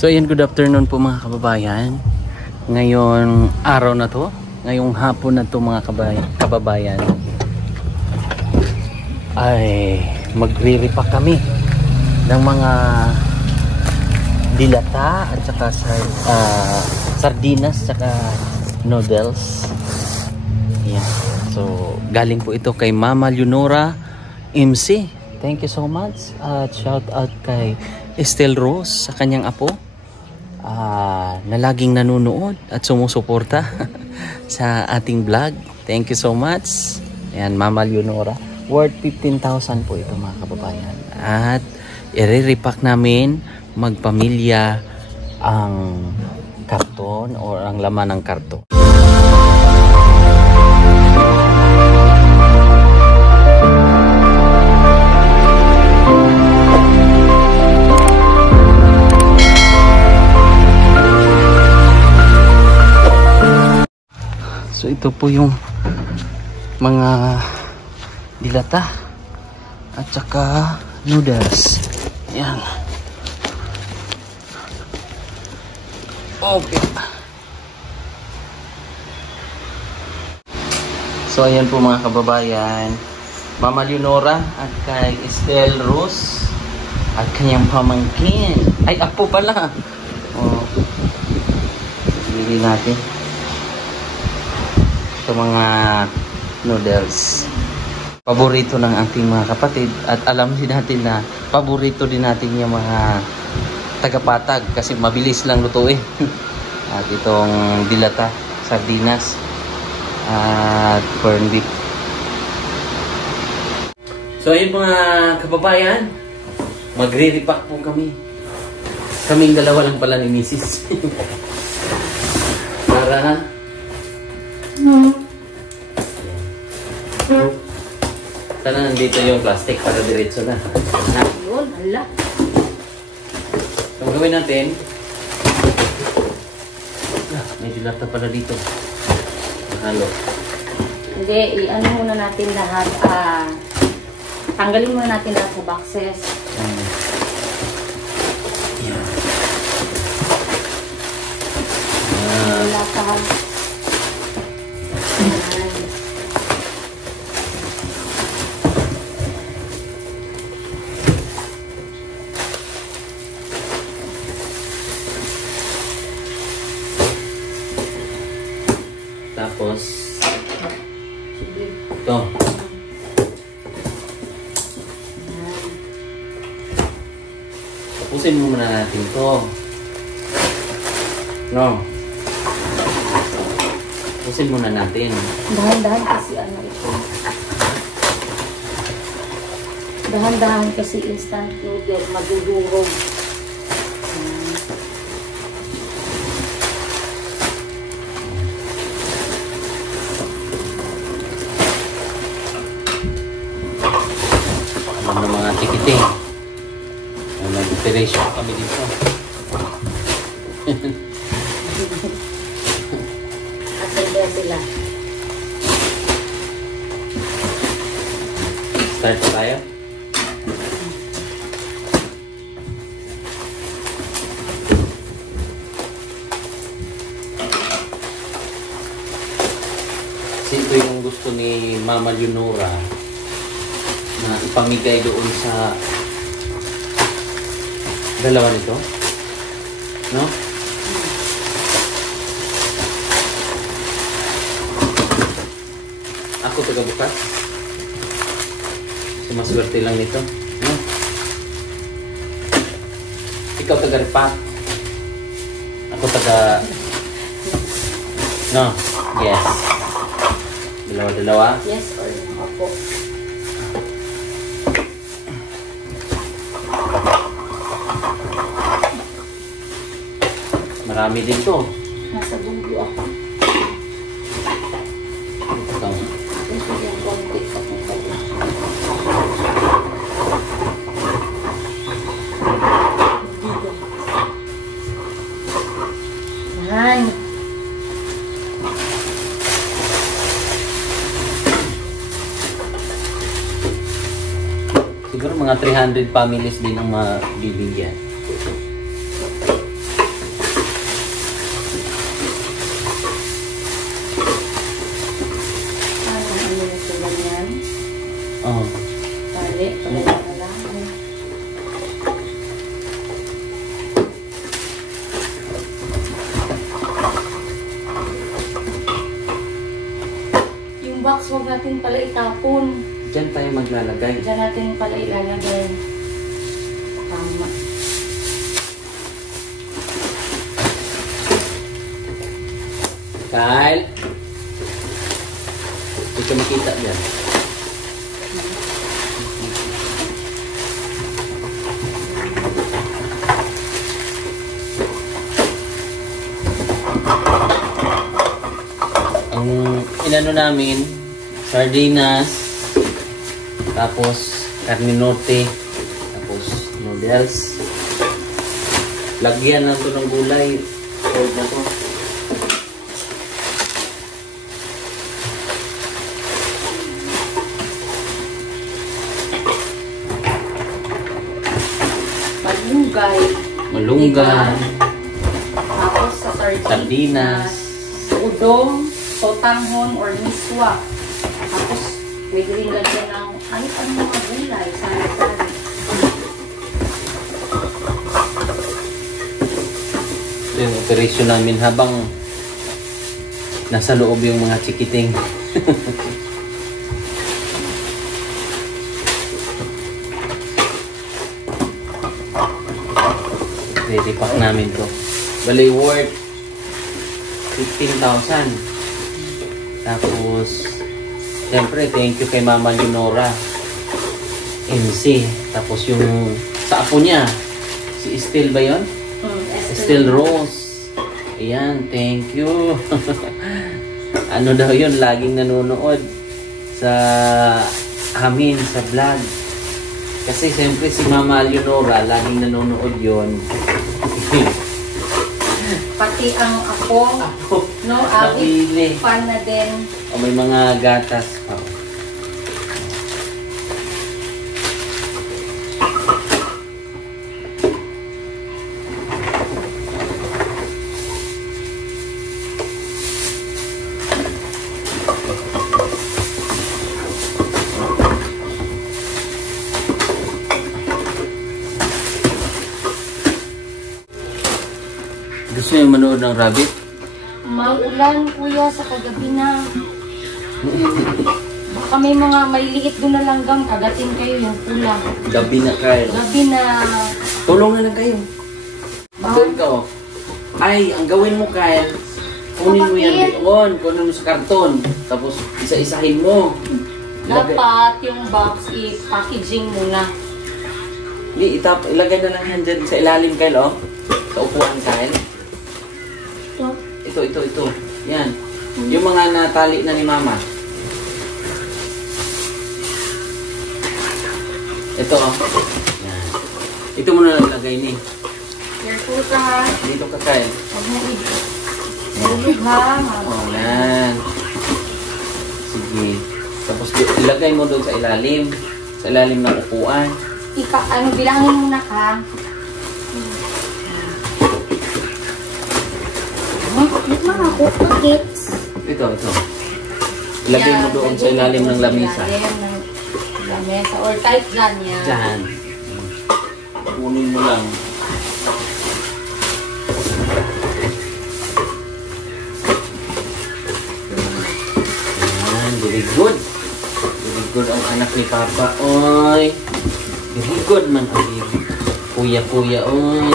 So ayan, good afternoon po mga kababayan. Ngayon araw na to, ngayong hapon na to mga kababayan, ay magre-repack kami ng mga dilata at saka sardinas at saka noodles. Ayan. So galing po ito kay Mama Leonora MC. Thank you so much. At shout out kay Estelle Rose sa kanyang apo na laging nanonood at sumusuporta sa ating vlog. Thank you so much. Ayan, Mama Leonora. Worth 15,000 po ito mga kababayan. At i-repack namin magpamilya ang karton o ang laman ng karton. So ito po yung mga dilata at saka noodles. Ayan. Okay. So ayan po mga kababayan, Mama Leonora at kay Estelle Rose at kanyang pamangkin. Ay, apo pala. Oh. Bili natin ito mga noodles. Paborito ng ating mga kapatid at alam din natin na paborito din natin yung mga tagapatag kasi mabilis lang lutuin. At itong dilata, sardinas at corned beef. So ayun mga kababayan, magre-repack po kami. Kaming dalawa lang pala ni Mrs. Para sana nandito yung plastic para diretso na. Yun, hala. So, gawin natin. May dilata pala dito. Halo. Hindi, i-ano muna natin lahat. Tanggalin muna natin lahat sa boxes. Yeah. Lahat. Tapos ito. Tapusin muna natin ito. No. Tapusin muna natin. Dahan-dahan kasi ano ito. Dahan-dahan kasi instant noodle madudurog. Ng mga tikiting. Nag-operation kami dito. Asal sila. Start pa tayo. Kasi ito yung gusto ni Mama Leonora na ipamigay doon sa dalawa nito, no? Ako taga bukas, sumaswerte lang nito, no? Ikaw taga repack, ako taga, no? Yes, dalawa-dalawa. Yes or no po. Marami din to. Nasa bunggo ako. Ito. Ito yung konti sa kong pala. Yan. Siguro mga 300 families din ang mabibigyan. natin pala itapon. Diyan tayo maglalagay. Diyan natin pala ilalagay. Tama. Kyle. Hindi ka makita dyan. Ang inano namin, sardinas, tapos carne norte, tapos noodles. Lagyan lang to ng gulay. Hold na to. Malunggay. Tapos sa sardinas. Udong, sotanghon, or miswa. Tapos, pwede rin lagyan ng ano mga gulay, sari-sari. Ito yung operasyon namin habang nasa loob yung mga chikiting. Ready pack namin to. Bali worth 15,000. Tapos, siyempre, thank you kay Mama Leonora MC. Tapos yung sa apo niya, si Estelle ba yun? Estelle Rose. Ayan, thank you. Ano daw yun, laging nanonood sa amin, sa vlog. Kasi siyempre si Mama Leonora, laging nanonood yun. Pati ang apo, no, Napili. fan na din. O may mga gatas pa. Gusto niyo manood ng rabbit? Maulan, kuya, sa kagabi na. Baka may mga maliliit doon na langgam, kagatin kayo yung pula. Gabi na, Kyle. Gabi na. Tulong na lang kayo. Doon ka, oh. Ay, ang gawin mo, Kyle, kunin mo yan doon. Kunin mo sa karton. Tapos, isa-isahin mo. Dapat yung box i-packaging muna. Hindi, ilagay na lang yan dyan sa ilalim, Kyle, oh. Sa upuan, Kyle. Ito. Yan. Yung mga natali na ni Mama. Ito, oh. Yan. Ito mo na lang lagay ni. Careful ka, ha? Dito ka, Kyle. Huwag mo hulog, ha? Oh, yan. Sige. Tapos ilagay mo doon sa ilalim. Sa ilalim ng upuan. Bilangin mo na ka. Mga cookits. Ito. Ilagay mo doon sa ilalim ng lamesa. Lamesa. Or type dyan yan. Diyan. Kunin mo lang. Ayan, very good. Very good ang anak ni Papa. Oy. Very good man ang baby. Kuya, oy.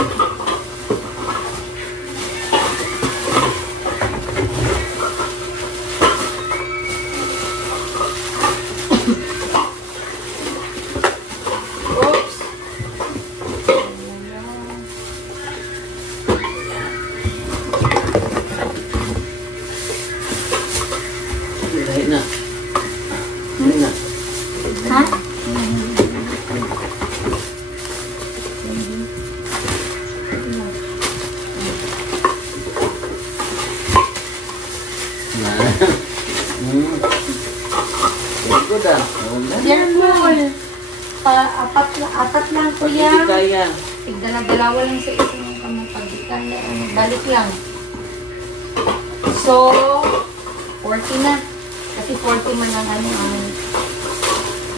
Dahil na. Ha? Good ah. Careful. Apat lang, kuya. Hindi kaya. Tigdala-dalawa lang sa isang kamapagitan. Balik lang. So, 40 na. Kasi 40 man ang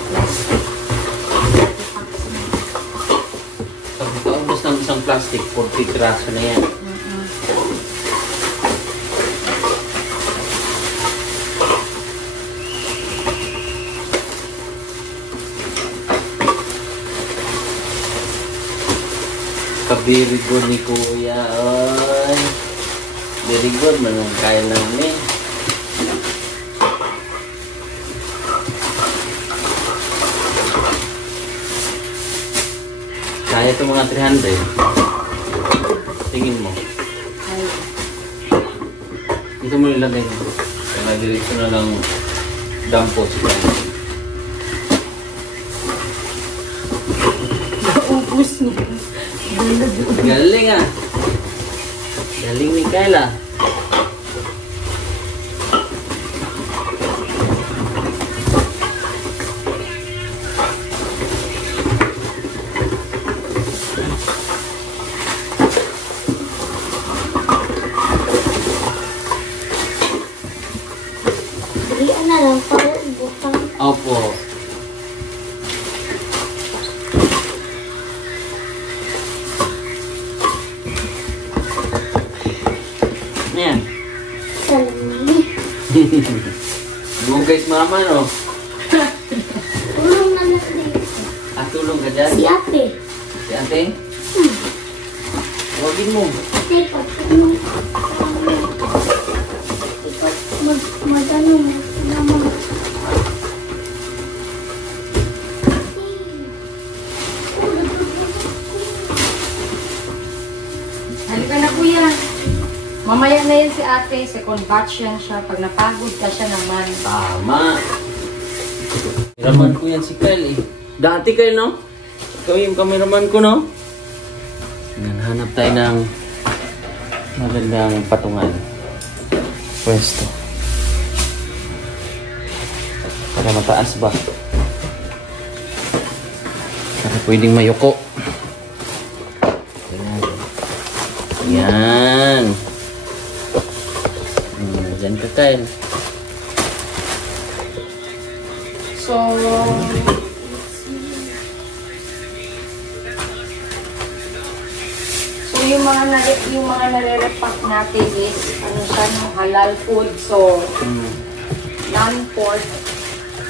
plastic. Pag nakaubos ng isang plastic, 40 piraso na yan. Napaka-very good ni Kuya. Ay, very good. Manong kaya namin. Kaya ito mga 300. Tingin mo. Dito mo nilagay mo. Kaya diretso na lang dampo siya. Naubos niya. Galing ah. Galing ni Kayla. Balian na lang para butang. Opo. Ayan. Salami. Yung guys mama no? Tulong na lang dito. Ah, tulong ka dyan? Si Ate. Si ate? Huwagin mo. Ate, pag madano mo naman. Halika na kuya. Mamaya na yan si ate. Second batch yan siya. Pag napagod ka siya naman. Tama. Cameraman ko yan si Kyle eh. Dati Kyle no? Ikaw yung cameraman ko no? Yan, hanap tayo ng magandang patungan. Pwesto. Para mataas ba? Para pwedeng mayuko. Yan. Yan. Diyan ka Kyle. So, yung mga nare-repack natin is ano siya, no, halal food. So, non-pork.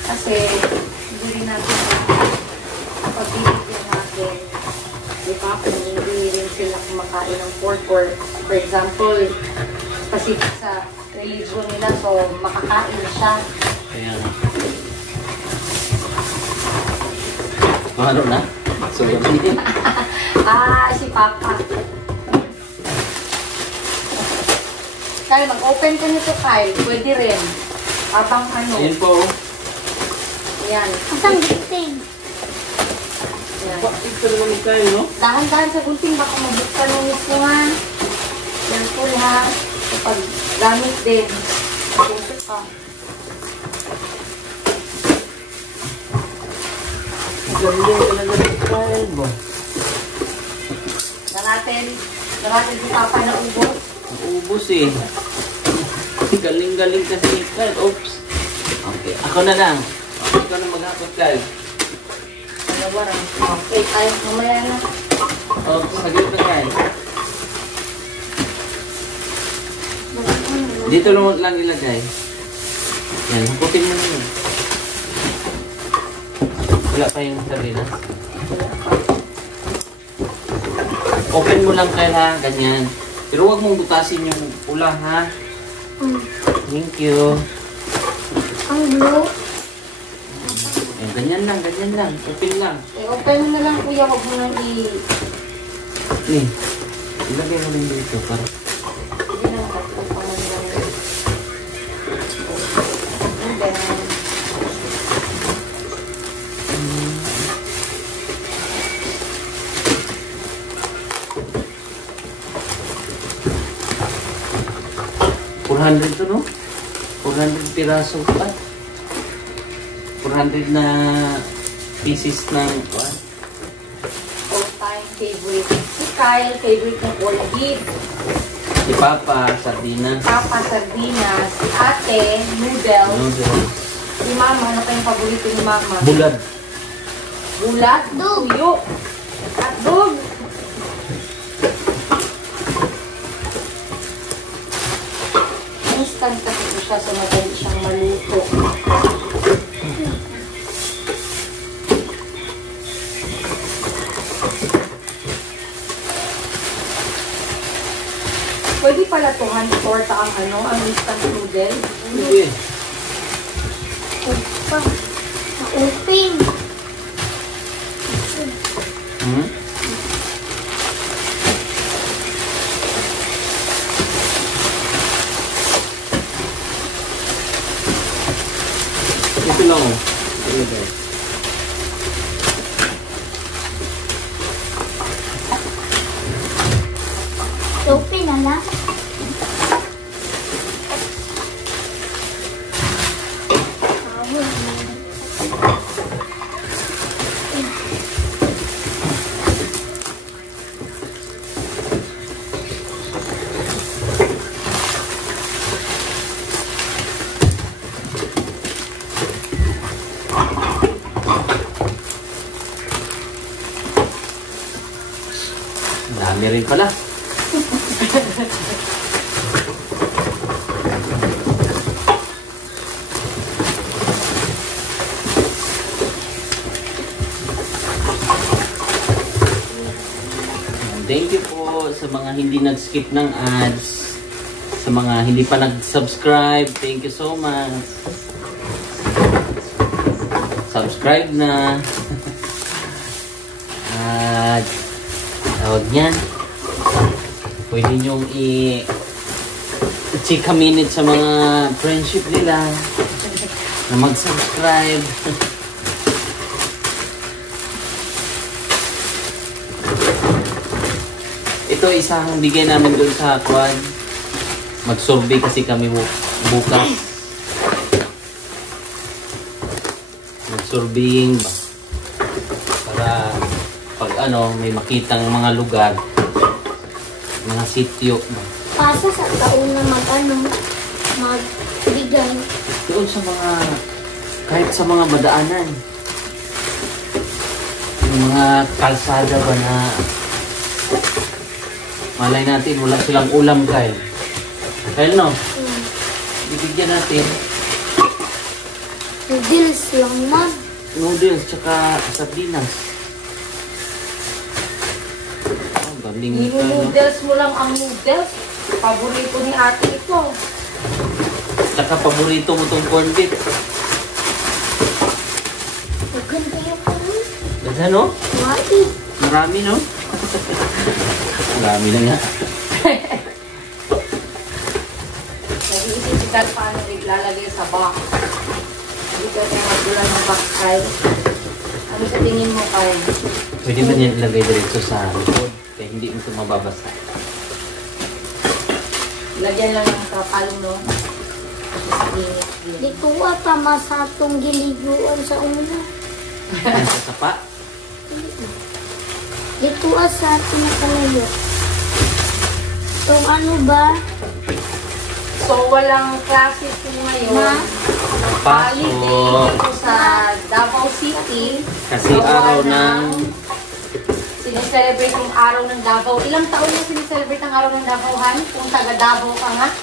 Kasi, hindi rin natin pag-bibigyan natin. Diba? Kung hindi rin sila kumakain ng pork or, for example, specific sa religion nila, so makakain siya. Kaya na. Ano na? Sunod din. Si Papa. Kyle, mag-open ka nito, Kyle. Pwede rin. Abang ano. Ayan po. Ayan. Asang gising. Ayan. Ito naman ni Kyle, no? Dahan-dahan sa gunting, baka mabuksan ng mismo nga. Yan po ha. Kapag gamit din. Pusok ka. Galing talaga ni Kyle, ba? Naratin si Papa na ubos. Ubus eh. Galing-galing kasi ni Kyle. Oops. Okay, ako na lang. Okay, ikaw na maghapot, Kyle. Okay, tayo. Mamaya na. Oh, saglit na, Kyle. Dito lang ilagay. Yan, hukutin mo na yun. Wala pa yung sardinas. Open mo lang Kyle ha, ganyan. Pero huwag mong butasin yung pula ha. Thank you. Ang blue. Yan, ganyan lang, ganyan lang. Open lang. Open mo na lang kuya, huwag mo nang Ni, ilagay mo rin dito para. Hindi na nakatulog pa man lang. And then, $400 to no? 400 piraso pa. 400 na pieces ng kuwan. all-time favorite. Si Kyle, favorite ng corned Si Papa, sardinas. Papa, sardinas. Si Ate, noodles. Noodles. Si Mama, ano pa yung paborito ni Mama? Bulad. Bulat, Dog. tuyo, at dog. Instant kasi po siya, so madali siyang maluto. Pwede pala to hand-torta ang ano, ang instant noodle. Hindi. Opa. Open. Hmm? Ito lang oh. Open na lang. Dami rin pala. Thank you po sa mga hindi nag-skip ng ads. Sa mga hindi pa nag-subscribe, thank you so much. Subscribe na. At tawag niyan. Pwede nyong i-chika minute sa mga friendship nila na mag-subscribe. Ito isang bigay namin doon sa Quad. Mag-survey kasi kami bukas. Mag-surveying ba? Para pag ano, may makitang mga lugar, mga sityo ba? Pasa sa taon na magbigay. Doon sa mga, kahit sa mga madaanan. Yung mga kalsada ba na malay natin, wala silang ulam kaya. Kaya no? Bibigyan natin. Noodles lang man. Noodles, tsaka sardinas. Oh, galing ka, no? Noodles mo lang ang noodles. Paborito ni ate ito. Tsaka paborito mo tong corned beef. Maganda yung kami. Ganda, no? Wai. Marami, no? Marami na nga. Nag-iisip si Dad paano iglalagay sa box. Hindi ka tayo magdula ng box kay. Ano sa tingin mo kay? Pwede ba niya ilagay diretso sa likod? Kaya hindi mo ito mababasa. Lagyan lang ng kapal, no? Sa init. Di ko tama sa atong giliguan sa una. Sa sapa? Dito sa ating nakalayo. Itong ano ba? So, walang klase po ngayon. Ma? Holiday Pasok. dito sa Davao City. Kasi araw ng... Sineselebrate yung araw ng Davao. Ilang taon yung sineselebrate ang araw ng Davao, Han? Kung taga Davao ka nga?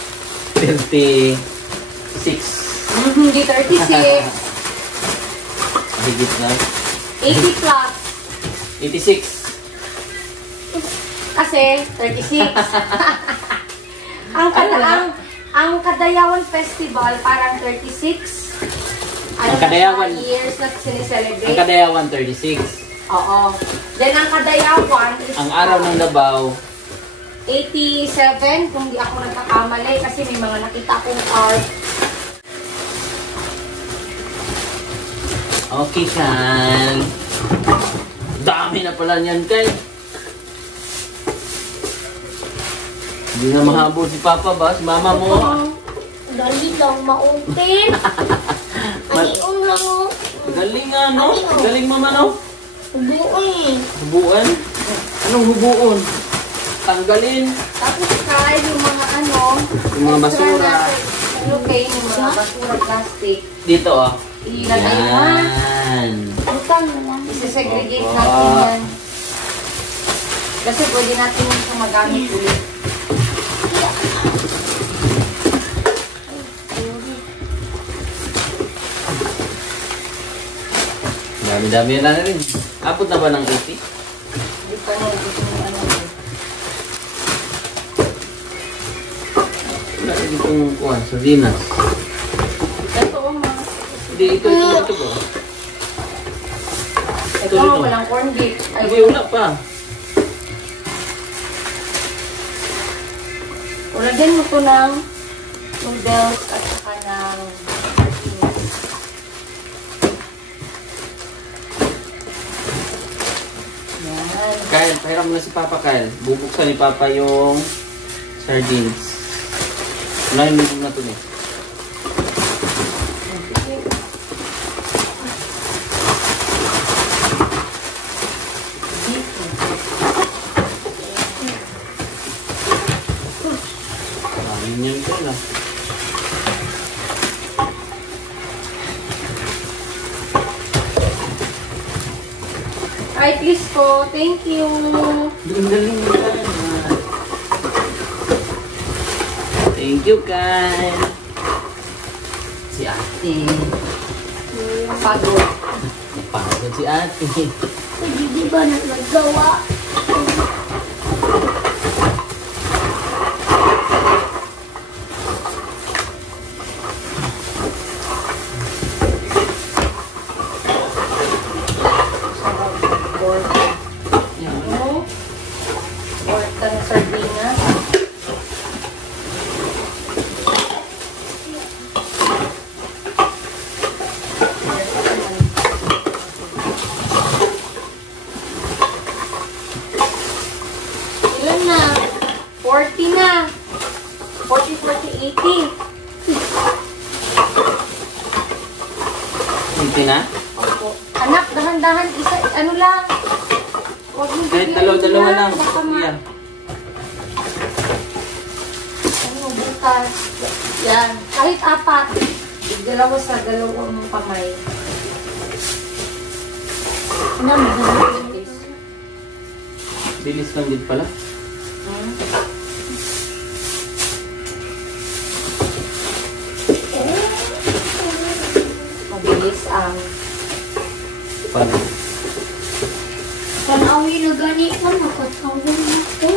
36. Hindi 36. Higit na. 80 plus. 86. Kasi 36. ang Kadayawan Festival parang 36. Ang Kadayawan Years na sineselebrate. Ang Kadayawan 36. Oo. Then ang Kadayawan is Ang araw ng Davao 87 kung di ako nagkakamali kasi may mga nakita akong art. Okay, Shan. Dami na pala niyan, kay. Hindi na mahabol si Papa ba? Si Mama mo? Dali lang ma-open. Anion lang o. Galing nga, no? Galing Mama, no? Buoy. Hubuan? Anong hubuon? Tanggalin. Tapos kaya yung mga ano, Yung mga basura. Ano kayo yung mga basura plastic. Dito, oh. Ilagay mo ha. Yan. Butang na lang. Isesegregate Opo. natin yan. Kasi pwede natin yung magamit ulit. Dami-dami na rin. Abot na ba ng 80? Hindi pa na ito yung ano. Sige kung kuha, sardinas. Ito o mga. Hindi, ito po. Ito nga walang corn beef. Ay, Hindi, wala pa. ulagyan mo ito ng noodles at saka ng yan. Kyle, pahiram mo na si Papa, Kyle. Bubuksan ni Papa yung sardines. Unahin mo na ito eh. Yun ko na. Ay, please po. Thank you. Galing. Thank you, Kyle. Si ate. Pagod. Napagod si ate. Hindi ba na nagawa? Orta na sardinas. Ilan na? 40 na. 40, 40, 80. Hindi na? Opo. Anak, dahan-dahan. Isa, ano lang. Huwag mo Kahit bigyan dalawa-dalawa na. lang. Baka Yan. ano, bukas. Yan. Kahit apat. Dalawa sa dalawang kamay. Bilis lang din pala. Hmm? Mabilis ang Paano? Panawi na gani ko, nakatawin ako.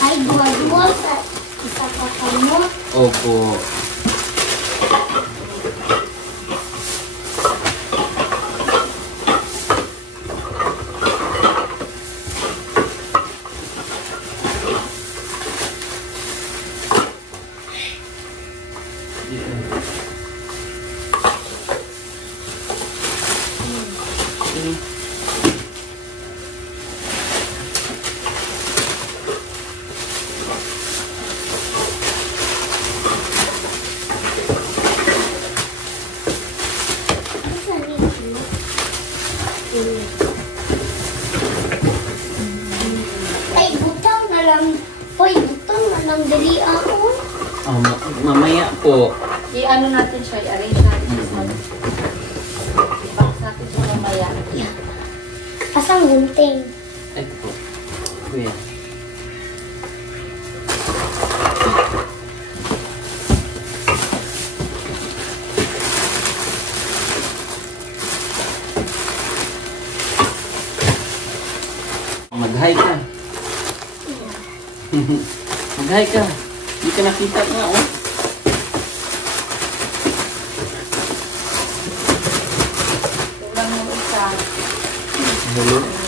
Ay, duwa-duwa sa isa pa mo. Opo. Ay, butang na lang. Hoy, butang na lang dali ako. Mamaya po. i-ano natin siya, i-arrange natin siya. I-box natin siya mamaya. Asang gunting. Ito po. Kuya. Mag-hi ka. Mag-hi ka. Hindi ka nakita nga, oh. Tingnan mo isa. Hello.